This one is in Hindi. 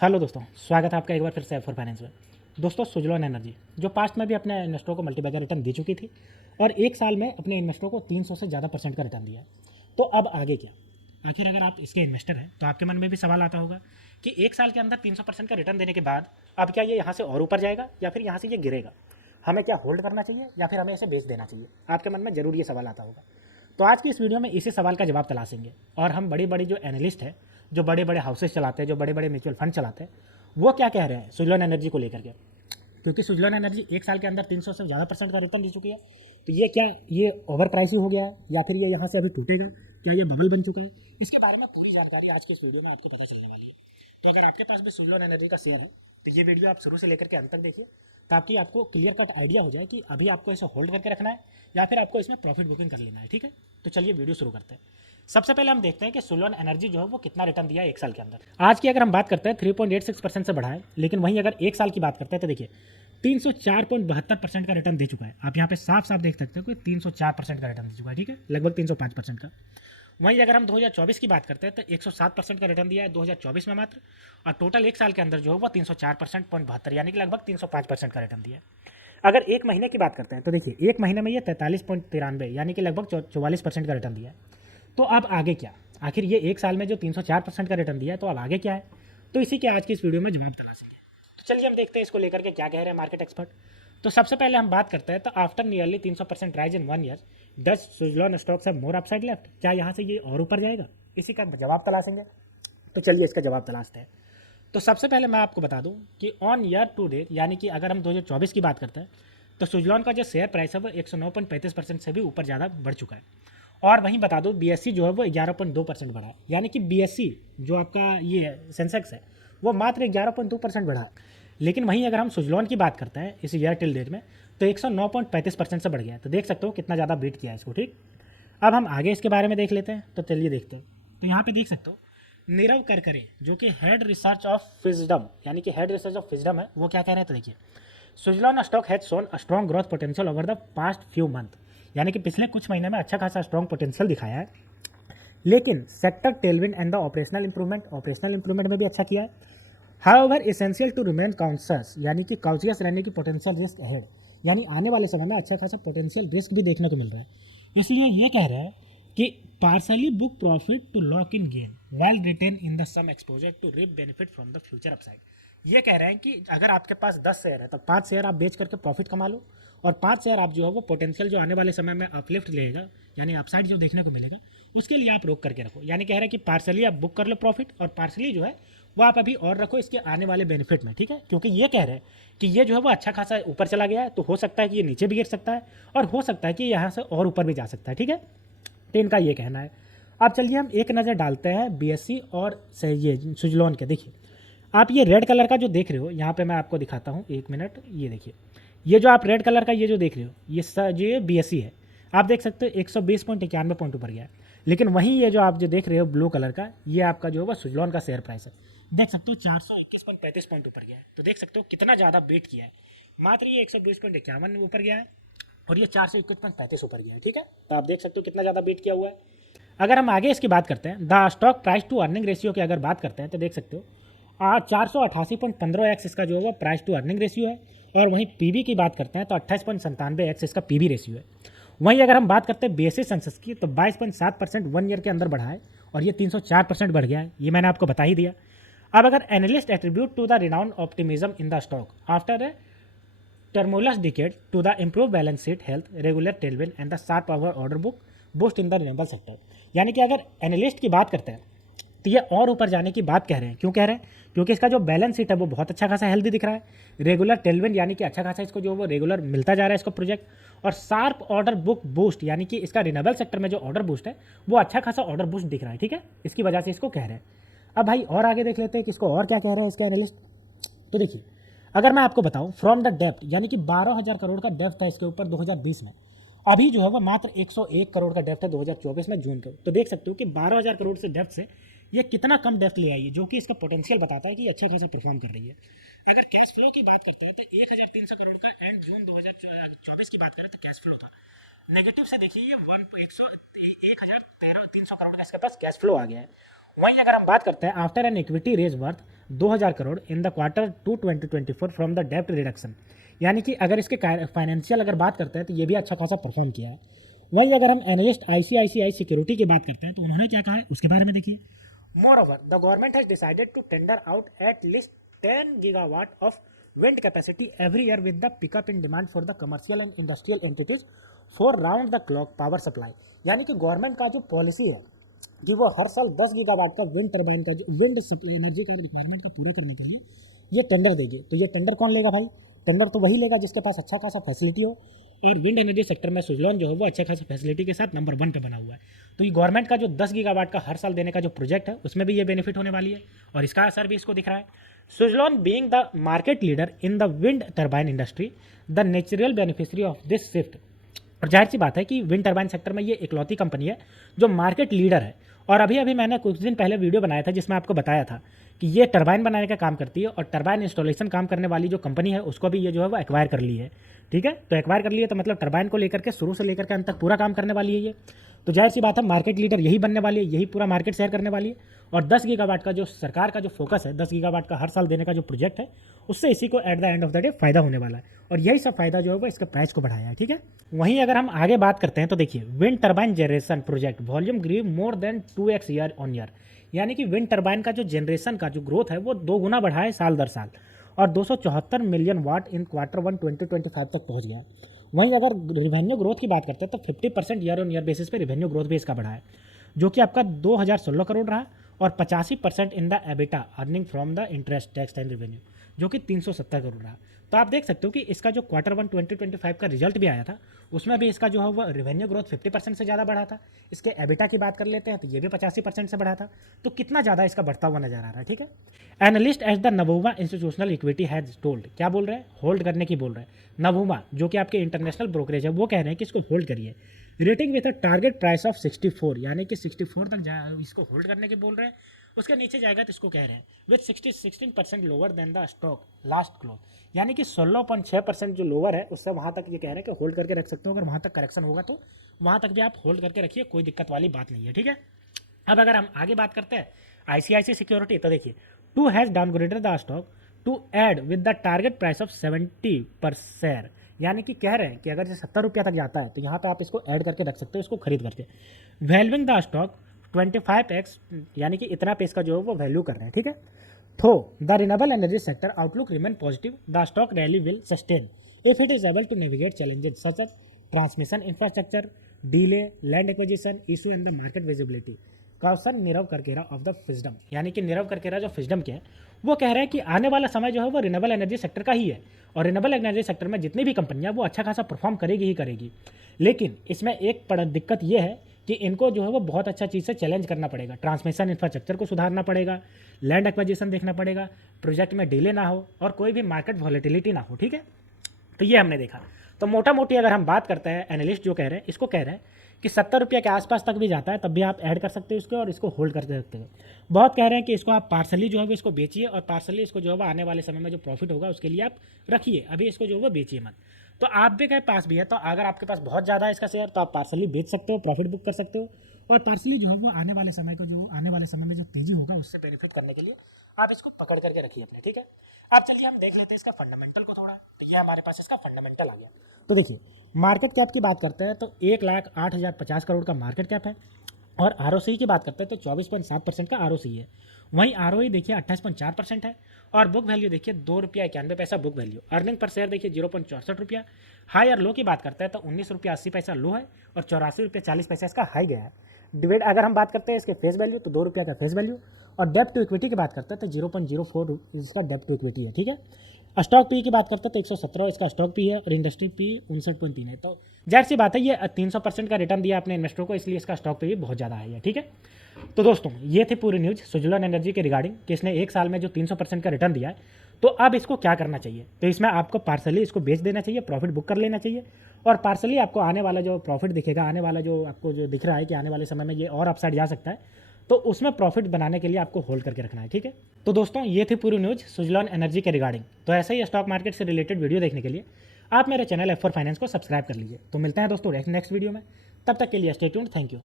हेलो दोस्तों, स्वागत है आपका एक बार फिर से एफ फॉर फाइनेंस में। दोस्तों, सुजलॉन एनर्जी जो पास्ट में भी अपने इन्वेस्टरों को मल्टीबैगर रिटर्न दे चुकी थी और एक साल में अपने इन्वेस्टरों को 300 से ज़्यादा परसेंट का रिटर्न दिया है। तो अब आगे क्या? आखिर अगर आप इसके इन्वेस्टर हैं तो आपके मन में भी सवाल आता होगा कि एक साल के अंदर 300% का रिटर्न देने के बाद अब क्या ये यहाँ से और ऊपर जाएगा या फिर यहाँ से ये गिरेगा? हमें क्या होल्ड करना चाहिए या फिर हमें इसे बेच देना चाहिए? आपके मन में ज़रूर ये सवाल आता होगा। तो आज की इस वीडियो में इसी सवाल का जवाब तलाशेंगे और हम बड़ी बड़ी जो एनालिस्ट है, जो बड़े बड़े हाउसेस चलाते हैं, जो बड़े बड़े म्यूचुअल फंड चलाते हैं, वो क्या कह रहे हैं सुजलॉन एनर्जी को लेकर के। क्योंकि सुजलॉन एनर्जी एक साल के अंदर 300 से ज़्यादा परसेंट का रिटर्न दे चुकी है। तो ये क्या, ये ओवर प्राइस हो गया है या फिर ये यहाँ से अभी टूटेगा? क्या ये बबल बन चुका है? इसके बारे में पूरी जानकारी आज की इस वीडियो में आपको पता चलने वाली है। तो अगर आपके पास भी सुजलॉन एनर्जी का शेयर है तो ये वीडियो आप शुरू से लेकर के अंत तक देखिए, ताकि आपको क्लियर कट आइडिया हो जाए कि अभी आपको इसे होल्ड करके रखना है या फिर आपको इसमें प्रॉफिट बुकिंग कर लेना है। ठीक है, तो चलिए वीडियो शुरू करते हैं। सबसे पहले हम देखते हैं कि सुजलॉन एनर्जी जो है वो कितना रिटर्न दिया है एक साल के अंदर। आज की अगर हम बात करते हैं 3.86% से बढ़ा है, लेकिन वहीं अगर एक साल की बात करते हैं तो देखिए 304.72% का रिटर्न दे चुका है। आप यहाँ पे साफ साफ देख सकते हो कि 304% का रिटर्न दे चुका है। ठीक है, लगभग 305% का। वहीं अगर हम 2024 की बात करते हैं तो 107% का रिटर्न दिया है 2024 में मात्र, और टोटल एक साल के अंदर जो है वो 304.72 यानी कि लगभग 305% का रिटर्न दिया है। अगर एक महीने की बात करते हैं तो देखिए एक महीने में ये 43.93 यानी कि लगभग 44% का रिटर्न दिया है। तो अब आगे क्या? आखिर ये एक साल में जो 304% का रिटर्न दिया है, तो अब आगे क्या है? तो इसी के आज की इस वीडियो में जवाब तलाशेंगे। तो चलिए हम देखते हैं इसको लेकर के क्या कह रहे हैं मार्केट एक्सपर्ट। तो सबसे पहले हम बात करते हैं तो after nearly 300% rise in 1 year does Suzlon stocks have more upside left? क्या यहाँ से ये और ऊपर जाएगा? इसी का जवाब तलाशेंगे। तो चलिए इसका जवाब तलाशते हैं। तो सबसे पहले मैं आपको बता दूं कि ऑन ईयर टू डेट यानी कि अगर हम 2024 की बात करते हैं तो सुजलॉन का जो शेयर प्राइस है वो 109.35% से भी ऊपर ज़्यादा बढ़ चुका है। और वहीं बता दो बीएससी जो है वो 11.2% बढ़ा है, यानी कि बीएससी जो आपका ये सेंसेक्स है वो मात्र 11.2% बढ़ा है। लेकिन वहीं अगर हम सुजलॉन की बात करते हैं इस ईयर टिल डेट में तो 109.35% से बढ़ गया है। तो देख सकते हो कितना ज़्यादा बीट किया है इसको। ठीक, अब हम आगे इसके बारे में देख लेते हैं। तो चलिए देखते हैं। तो यहाँ पे देख सकते हो नीरव करकरे जो कि हेड रिसर्च ऑफ फिजडम यानी कि हेड रिसर्च ऑफ फिजडम है, वो क्या कह रहे हैं तो देखिए Suzlon stock has shown a strong growth potential over the past few month, यानी कि पिछले कुछ महीने में अच्छा खासा स्ट्रॉन्ग पोटेंशियल दिखाया है। लेकिन sector tailwind and the operational improvement में भी अच्छा किया है। However essential to remain conscious यानी कि कॉन्शियस रहने की पोटेंशियल रिस्क अहेड, यानी आने वाले समय में अच्छा खासा पोटेंशियल रिस्क भी देखने को मिल रहा है। इसलिए ये कह रहा है कि partially book profit to lock in gain while retain in the some exposure to reap benefit from the future upside. ये कह रहे हैं कि अगर आपके पास 10 शेयर है तो 5 शेयर आप बेच करके प्रॉफिट कमा लो, और 5 शेयर आप जो है वो पोटेंशियल जो आने वाले समय में अपलिफ्ट लेगा यानी अपसाइड जो देखने को मिलेगा उसके लिए आप रोक करके रखो। यानी कह रहे हैं कि पार्सली आप बुक कर लो प्रॉफिट और पार्सली जो है वो आप अभी और रखो इसके आने वाले बेनिफिट में। ठीक है, क्योंकि ये कह रहे हैं कि ये जो है वो अच्छा खासा ऊपर चला गया है, तो हो सकता है कि ये नीचे भी गिर सकता है और हो सकता है कि यहाँ से और ऊपर भी जा सकता है। ठीक है, तो इनका ये कहना है। अब चलिए हम एक नज़र डालते हैं बीएससी और ये सुजलॉन के। देखिए आप ये रेड कलर का जो देख रहे हो, यहाँ पे मैं आपको दिखाता हूँ, एक मिनट। ये देखिए, ये जो आप रेड कलर का ये जो देख रहे हो ये बीएससी है। आप देख सकते हो 120.91 पॉइंट ऊपर गया है। लेकिन वहीं ये जो आप जो देख रहे हो ब्लू कलर का, ये आपका जो है वो सुजलॉन का शेयर प्राइस है। देख सकते हो 421.35 पॉइंट ऊपर गया है। तो देख सकते हो कितना ज़्यादा बीट किया है। मात्र ये 120.51 ऊपर गया है और ये 421.35 ऊपर गया है। ठीक है, तो आप देख सकते हो कितना ज़्यादा बीट किया हुआ है। अगर हम आगे इसकी बात करते हैं the stock price to earning ratio की अगर बात करते हैं तो देख सकते हो 488.15x इसका जो है वो प्राइस टू अर्निंग रेशियो है। और वहीं पीबी की बात करते हैं तो 28.97x इसका पीबी रेशियो है। वहीं अगर हम बात करते हैं बेसिस सेंसेस की तो 22.7% 1 ईयर के अंदर बढ़ा है और ये 304% बढ़ गया है। ये मैंने आपको बता ही दिया। अब अगर analyst attribute to the renowned optimism in the stock after a tumultuous decade to the improve balance sheet health regular tailwind and the sharp power order book boost in the renewable sector. यानी कि अगर एनालिस्ट की बात करते हैं तो ये और ऊपर जाने की बात कह रहे हैं। क्यों कह रहे हैं? क्योंकि इसका जो बैलेंस शीट है वो बहुत अच्छा खासा हेल्दी दिख रहा है। रेगुलर टेलविन यानी कि अच्छा खासा इसको जो वो रेगुलर मिलता जा रहा है इसको प्रोजेक्ट, और शार्प ऑर्डर बुक बूस्ट यानी कि इसका रिन्यूएबल सेक्टर में जो ऑर्डर बूस्ट है वो अच्छा खासा ऑर्डर बूस्ट दिख रहा है। ठीक है, इसकी वजह से इसको कह रहे हैं। अब भाई और आगे देख लेते हैं कि इसको और क्या कह रहे हैं इसके एनालिस्ट। तो देखिए अगर मैं आपको बताऊं फ्रॉम द डेप्थ यानी कि 12,000 करोड़ का डेप्थ है इसके ऊपर 2020 में, अभी जो है वो मात्र 101 करोड़ का डेप्थ है 2024 में जून को। तो देख सकते हो कि 12,000 करोड़ से डेप्थ से ये कितना कम डेप्थ ले आई है, जो कि इसका पोटेंशियल बताता है कि ये अच्छे खासे परफॉर्म कर रही है। अगर कैश फ्लो की बात करते हैं तो 1,300 करोड़ का एंड जून 2024 की बात करें तो कैश फ्लो था। नेगेटिव से देखिए ये 1,300 करोड़ का इसके पास कैश फ्लो आ गया है। वहीं अगर हम बात करते हैं after an equity raise worth 2000 crore in the quarter 2 2024 from the डेप्ट रिडक्शन। यानी कि अगर इसके फाइनेंशियल अगर बात करते हैं तो ये भी अच्छा खासा परफॉर्म किया है। वहीं अगर हम एनालिस्ट ICICI सिक्योरिटी की बात करते हैं तो उन्होंने क्या कहा है उसके बारे में देखिए। Moreover, the government has decided to tender out at least 10 gigawatt of wind capacity every year with the pickup in demand for the commercial and industrial entities for round the clock power supply। यानी कि गवर्नमेंट का जो पॉलिसी है कि वो हर साल 10 गीगावाट का विंड टर्बाइन का जो विंड एनर्जी का रिक्वायरमेंट को पूरी करने के लिए ये टेंडर देगी। तो ये टेंडर कौन लेगा भाई? टेंडर तो वही लेगा जिसके पास अच्छा खासा फैसिलिटी हो, और विंड एनर्जी सेक्टर में सुजलॉन जो है वो अच्छे खासे फैसिलिटी के साथ नंबर 1 पे बना हुआ है। तो ये गवर्नमेंट का जो 10 गीगावाट का हर साल देने का जो प्रोजेक्ट है उसमें भी ये बेनिफिट होने वाली है, और इसका असर भी इसको दिख रहा है। Suzlon being the market leader in the wind turbine industry, the natural beneficiary of this shift. और जाहिर सी बात है कि विंड टर्बाइन सेक्टर में ये इकलौती कंपनी है जो मार्केट लीडर है। और अभी मैंने कुछ दिन पहले वीडियो बनाया था जिसमें आपको बताया था कि ये टरबाइन बनाने का काम करती है, और टरबाइन इंस्टॉलेशन काम करने वाली जो कंपनी है उसको भी ये जो है वो एक्वायर कर ली है। ठीक है, तो एक्वायर कर लिए तो मतलब टरबाइन को लेकर के शुरू से लेकर के अंत तक पूरा काम करने वाली है ये। तो जाहिर सी बात है मार्केट लीडर यही बनने वाली है, यही पूरा मार्केट शेयर करने वाली है। और 10 गीगावाट का जो सरकार का जो फोकस है, 10 गीगावाट का हर साल देने का जो प्रोजेक्ट है, उससे इसी को at the end of the day फायदा होने वाला है, और यही सब फायदा जो है वो इसके प्राइस को बढ़ाया है। ठीक है, वहीं अगर हम आगे बात करते हैं तो देखिए wind turbine generation project volume grew more than 2x year on year. यानी कि विंड टर्बाइन का जो जनरेशन का जो ग्रोथ है वो 2 गुना बढ़ा है साल दर साल, और 274 मिलियन वाट इन क्वार्टर 1 2025 तक पहुंच गया। वहीं अगर रिवेन्यू ग्रोथ की बात करते हैं तो 50% ईयर ऑन ईयर बेसिस पे रिवेन्यू ग्रोथ भी इसका बढ़ा है, जो कि आपका 2016 करोड़ रहा, और 85% in the EBITDA earning from the interest tax and revenue, जो कि 370 करोड़ रहा। तो आप देख सकते हो कि इसका जो क्वार्टर 1 2025 का रिजल्ट भी आया था उसमें भी इसका जो है वो रेवेन्यू ग्रोथ 50% से ज़्यादा बढ़ा था। इसके एबिटा की बात कर लेते हैं तो ये भी 85% से बढ़ा था। तो कितना ज़्यादा इसका बढ़ता हुआ नजर आ रहा है। ठीक है, analyst as the Nuvama institutional equity has told, क्या बोल रहे हैं? होल्ड करने की बोल रहे हैं। नवोमा जो कि आपके इंटरनेशनल ब्रोकरेज है वो कह रहे हैं कि इसको होल्ड करिए, rating with a target price of 64, यानी कि 64 तक इसको होल्ड करने की बोल रहे हैं। उसके नीचे जाएगा तो इसको कह रहे हैं with 16% lower than the stock last close, यानी कि 16.6% जो लोअर है उससे वहाँ तक ये कह रहे हैं कि होल्ड करके रख सकते हो। अगर वहाँ तक करेक्शन होगा तो वहाँ तक भी आप होल्ड करके रखिए, कोई दिक्कत वाली बात नहीं है। ठीक है, अब अगर हम आगे बात करते हैं ICICI सिक्योरिटी, तो देखिए to has downgraded the stock to add with the target price of 70 पर शेयर, यानी कि कह रहे हैं कि अगर ये 70 रुपया तक जाता है तो यहाँ पे आप इसको ऐड करके रख सकते हो, इसको खरीद करके। वैल्यूइंग द स्टॉक 25x, यानी कि इतना पे इसका जो है वो वैल्यू कर रहे हैं। ठीक है, तो the renewable energy sector outlook remain positive, the stock rally will sustain if it is able to navigate challenges such as transmission infrastructure delay, land acquisition issue and the market visibility. Question Nirav Karkera of the Fisdom, यानी कि नीरव करकेरा जो फिजडम के हैं वो कह रहे हैं कि आने वाला समय जो है वो रिन्यूएबल एनर्जी सेक्टर का ही है, और रिन्यूएबल एनर्जी सेक्टर में जितनी भी कंपनियां वो अच्छा खासा परफॉर्म करेगी ही करेगी। लेकिन इसमें एक बड़ा दिक्कत ये है कि इनको जो है वो बहुत अच्छा चीज़ से चैलेंज करना पड़ेगा, ट्रांसमिशन इंफ्रास्ट्रक्चर को सुधारना पड़ेगा, लैंड एक्विजिशन देखना पड़ेगा, प्रोजेक्ट में डिले ना हो, और कोई भी मार्केट वॉलेटिलिटी ना हो। ठीक है, तो ये हमने देखा। तो मोटा मोटी अगर हम बात करते हैं, एनालिस्ट जो कह रहे हैं इसको कह रहे हैं कि 70 रुपये के आसपास तक भी जाता है तब भी आप ऐड कर सकते हो इसको, और इसको होल्ड कर सकते हो। बहुत कह रहे हैं कि इसको आप पार्सली जो है वो इसको बेचिए, और पार्सली इसको जो है वो आने वाले समय में जो प्रॉफिट होगा उसके लिए आप रखिए, अभी इसको जो है वो बेचिए मत। तो आप भी कहीं पास भी है, तो अगर आपके पास बहुत ज़्यादा है इसका शेयर तो आप पार्सली बेच सकते हो, प्रॉफिट बुक कर सकते हो, और पार्सली जो है वो आने वाले समय को जो आने वाले समय में जो तेजी होगा उससे बेनिफिट करने के लिए आप इसको पकड़ करके रखिए अपने। ठीक है, अब चलिए हम देख लेते हैं इसका फंडामेंटल को थोड़ा। तो ये हमारे पास इसका फंडामेंटल आ गया। तो देखिए मार्केट कैप की बात करते हैं तो 1,08,050 करोड़ का मार्केट कैप है, और ROCE की बात करते हैं तो 24.7% का ROCE है। वहीं ROE देखिए 28.4% है, और बुक वैल्यू देखिए ₹2.91 book value. Earning per share देखिए 0.64 हाई और लो की बात करते हैं तो ₹19.80 लो है, और ₹84.40 इसका हाई गया है। डिविडेंड अगर हम बात करते हैं इसके फेस वैल्यू तो ₹2 का फेस वैल्यू, और डेप्ट टू इक्विटी की बात करते हैं तो 0.04 इसका डेप्ट टू इक्विटी है। ठीक है, स्टॉक पी की बात करते हैं तो 117 इसका स्टॉक पी है, और इंडस्ट्री पी 59.3 है। तो जाहिर सी बात है ये 300% का रिटर्न दिया अपने इन्वेस्टर को, इसलिए इसका स्टॉक पे भी बहुत ज़्यादा है। ठीक है, तो दोस्तों ये थी पूरी न्यूज़ सुजलॉन एनर्जी के रिगार्डिंग कि इसने एक साल में जो 300% का रिटर्न दिया है, तो अब इसको क्या करना चाहिए। तो इसमें आपको पार्सली इसको बेच देना चाहिए, प्रॉफिट बुक कर लेना चाहिए, और पार्सली आपको आने वाला जो प्रॉफिट दिखेगा, आने वाला जो आपको जो दिख रहा है कि आने वाले समय में ये और अपसाइड जा सकता है, तो उसमें प्रॉफिट बनाने के लिए आपको होल्ड करके रखना है। ठीक है, तो दोस्तों ये थी पूरी न्यूज़ सुजलॉन एनर्जी के रिगार्डिंग। तो ऐसे ही स्टॉक मार्केट से रिलेटेड वीडियो देखने के लिए आप मेरे चैनल F4 फाइनेंस को सब्सक्राइब कर लीजिए। तो मिलते हैं दोस्तों नेक्स्ट वीडियो में, तब तक के लिए स्टे ट्यून्ड, थैंक यू।